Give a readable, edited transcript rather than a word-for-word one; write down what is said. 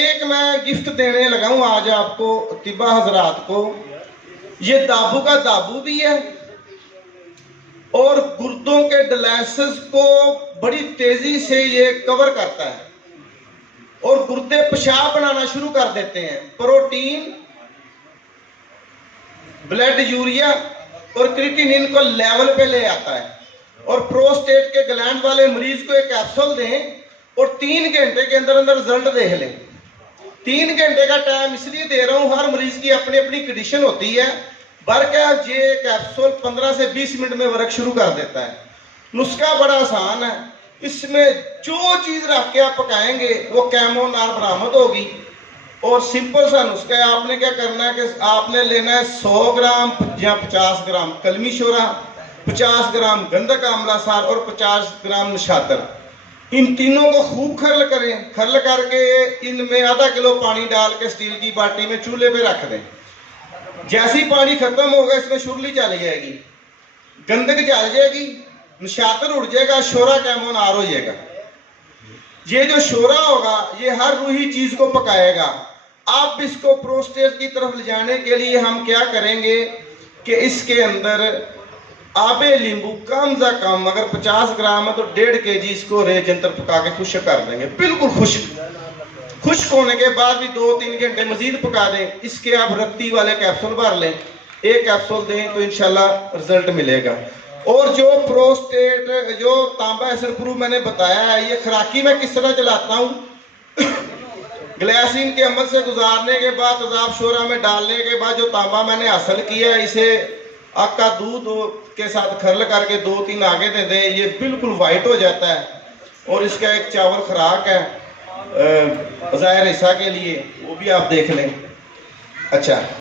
एक मैं गिफ्ट देने लगा हूं आज आपको तिब्बा हजरात को। ये दाबू का दाबू भी है और गुर्दों के डायलिसिस को बड़ी तेजी से ये कवर करता है और गुर्दे पेशाब बनाना शुरू कर देते हैं। प्रोटीन, ब्लड यूरिया और क्रिएटिनिन को लेवल पे ले आता है। और प्रोस्टेट के ग्लैंड वाले मरीज को एक कैप्सूल दें और 3 घंटे के अंदर अंदर रिजल्ट देख लें। 3 घंटे का टाइम इसलिए दे रहा हूं, हर मरीज की अपनी अपनी कंडीशन होती है। बरकैफ ये कैप्सूल 15 से 20 मिनट में वर्क शुरू कर देता है। नुस्खा बड़ा आसान है, इसमें जो चीज रख के आप पकाएंगे वो कैमोनार बरामद होगी। और सिंपल सा नुस्खा है, आपने क्या करना है कि आपने लेना है 100 ग्राम या 50 ग्राम कलमी शोरा, 50 ग्राम गंधक आंवला सार और 50 ग्राम नशातर। इन तीनों को खूब खर्ल करें। खर्ल करके इनमें आधा किलो पानी डाल के स्टील की बाटी में चूल्हे पे रख दें। जैसे ही पानी खत्म होगा इसमें शुरली चल जाएगी, गंधक जल जाएगी, नशातर उड़ जाएगा, शोरा कैमोनार हो जाएगा। ये जो शोरा होगा ये हर रूही चीज को पकाएगा। अब इसको प्रोस्टेट की तरफ ले जाने के लिए हम क्या करेंगे कि इसके अंदर आबे नींबू कम से कम, अगर 50 ग्राम है तो 1.5 kg इसको रेत यंत्र पका के खुश्क कर देंगे, बिल्कुल खुश्क। खुश्क होने के बाद भी 2-3 घंटे मजीद पका दें। इसके आप रत्ती वाले कैप्सूल भर लें, एक कैप्सूल दें तो इंशाल्लाह रिजल्ट मिलेगा। और जो प्रोस्टेट, जो तांबा एसिड प्रूफ मैंने बताया है, ये खुराकी में किस तरह चलाता हूँ। ग्लाइसिन के अमल से गुजारने के बाद, तेजाब शोरा में डालने के बाद जो तांबा मैंने हासिल किया है, इसे आका दूध के साथ खर्ल करके 2-3 आगे दे दें, ये बिल्कुल वाइट हो जाता है। और इसका एक चावल खुराक है ज़ाहिर हिस्सा के लिए, वो भी आप देख लें। अच्छा।